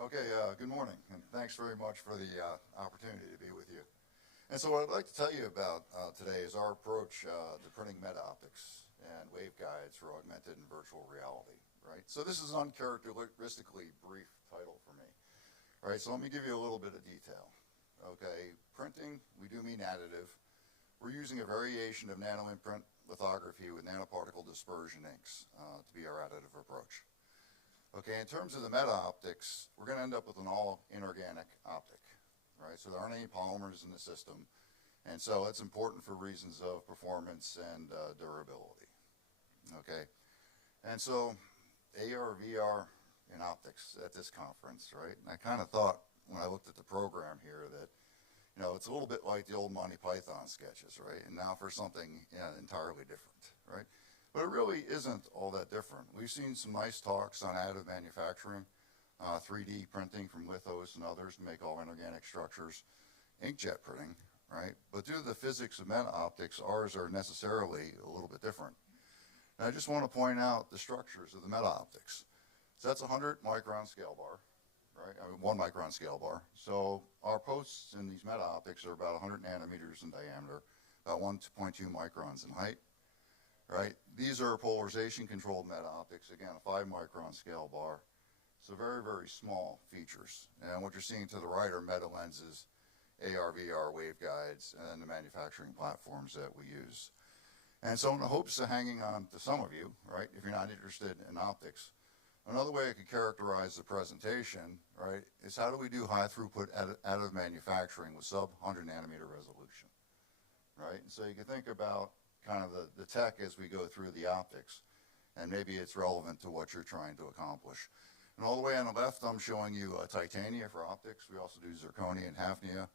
Okay, good morning, and thanks very much for the opportunity to be with you. And so what I'd like to tell you about today is our approach to printing metaoptics and waveguides for augmented and virtual reality, right? So this is an uncharacteristically brief title for me, right? So let me give you a little bit of detail. Okay, printing, we do mean additive. We're using a variation of nanoimprint lithography with nanoparticle dispersion inks to be our additive approach. Okay, in terms of the metaoptics, we're going to end up with an all-inorganic optic, right? So there aren't any polymers in the system, and so it's important for reasons of performance and durability. Okay, and so AR, VR, in optics at this conference, right? And I kind of thought when I looked at the program here that, you know, it's a little bit like the old Monty Python sketches, right? And now for something entirely different, right? But it really isn't all that different. We've seen some nice talks on additive manufacturing, 3D printing from lithos and others to make all inorganic structures, inkjet printing, right? But due to the physics of metaoptics, ours are necessarily a little bit different. And I just want to point out the structures of the metaoptics. So that's a 100 micron scale bar, right? I mean, 1 micron scale bar. So our posts in these metaoptics are about 100 nanometers in diameter, about 1.2 microns in height. Right? These are polarization-controlled metaoptics, again, a 5 micron scale bar. So very, very small features. And what you're seeing to the right are metalenses, AR, VR, waveguides, and the manufacturing platforms that we use. And so in the hopes of hanging on to some of you, right, if you're not interested in optics, another way I could characterize the presentation, right, is how do we do high throughput additive manufacturing with sub-100 nanometer resolution, right? And so you can think about kind of the tech as we go through the optics, and maybe it's relevant to what you're trying to accomplish. And all the way on the left, I'm showing you titania for optics. We also do zirconia and hafnia.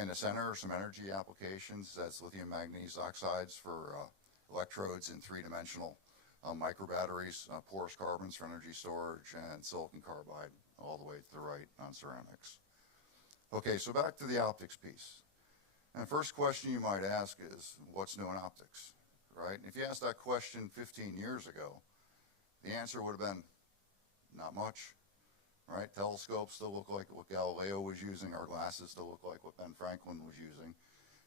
In the center are some energy applications. That's lithium manganese oxides for electrodes in three-dimensional microbatteries, porous carbons for energy storage, and silicon carbide all the way to the right on ceramics. Okay, so back to the optics piece. And the first question you might ask is, what's new in optics, right? And if you asked that question 15 years ago, the answer would have been, not much, right? Telescopes still look like what Galileo was using. Our glasses still look like what Ben Franklin was using.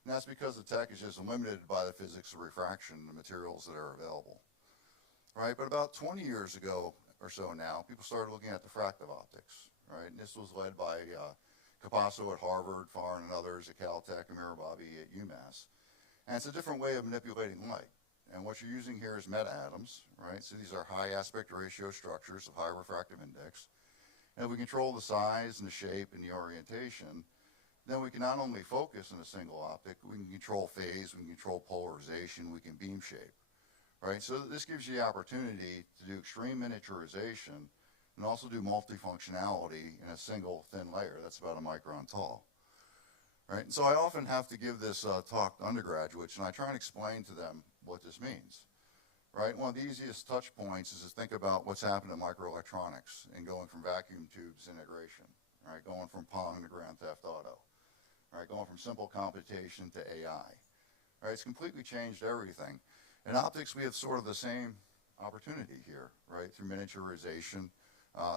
And that's because the tech is just limited by the physics of refraction and the materials that are available, right? But about 20 years ago or so now, people started looking at diffractive optics, right? And this was led by Capasso at Harvard, Farn and others at Caltech, and Mirababi at UMass. And it's a different way of manipulating light. And what you're using here is meta-atoms, right? So these are high aspect ratio structures of high refractive index. And if we control the size and the shape and the orientation, then we can not only focus in a single optic, we can control phase, we can control polarization, we can beam shape, right? So this gives you the opportunity to do extreme miniaturization and also do multifunctionality in a single thin layer that's about a micron tall, right? And so I often have to give this talk to undergraduates, and I try and explain to them what this means, right? One of the easiest touch points is to think about what's happened in microelectronics and going from vacuum tubes integration, right? Going from Pong to Grand Theft Auto, right? Going from simple computation to AI, right? It's completely changed everything. In optics, we have sort of the same opportunity here, right? Through miniaturization,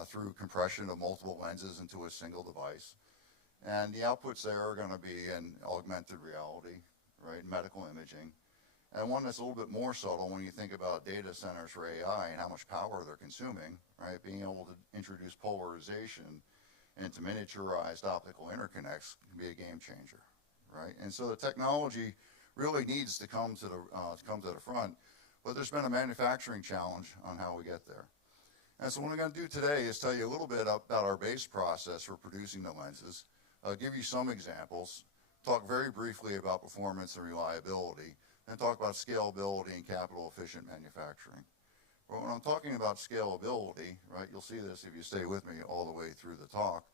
through compression of multiple lenses into a single device. And the outputs there are going to be in augmented reality, right, medical imaging. And one that's a little bit more subtle when you think about data centers for AI and how much power they're consuming, right, being able to introduce polarization into miniaturized optical interconnects can be a game changer, right? And so the technology really needs to come to the front, but there's been a manufacturing challenge on how we get there. And so what I'm going to do today is tell you a little bit about our base process for producing the lenses, give you some examples, talk very briefly about performance and reliability, and talk about scalability and capital efficient manufacturing. But when I'm talking about scalability, right, you'll see this if you stay with me all the way through the talk,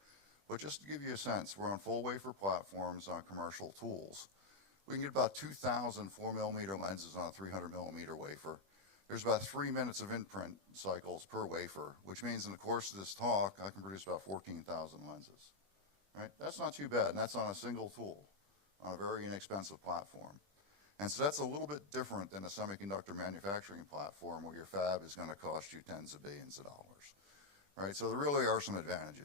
but just to give you a sense, we're on full wafer platforms on commercial tools. We can get about 2,000 4mm lenses on a 300mm wafer. There's about 3 minutes of imprint cycles per wafer, which means in the course of this talk, I can produce about 14,000 lenses, right? That's not too bad, and that's on a single tool, on a very inexpensive platform. And so that's a little bit different than a semiconductor manufacturing platform where your fab is going to cost you tens of billions of dollars, right? So there really are some advantages.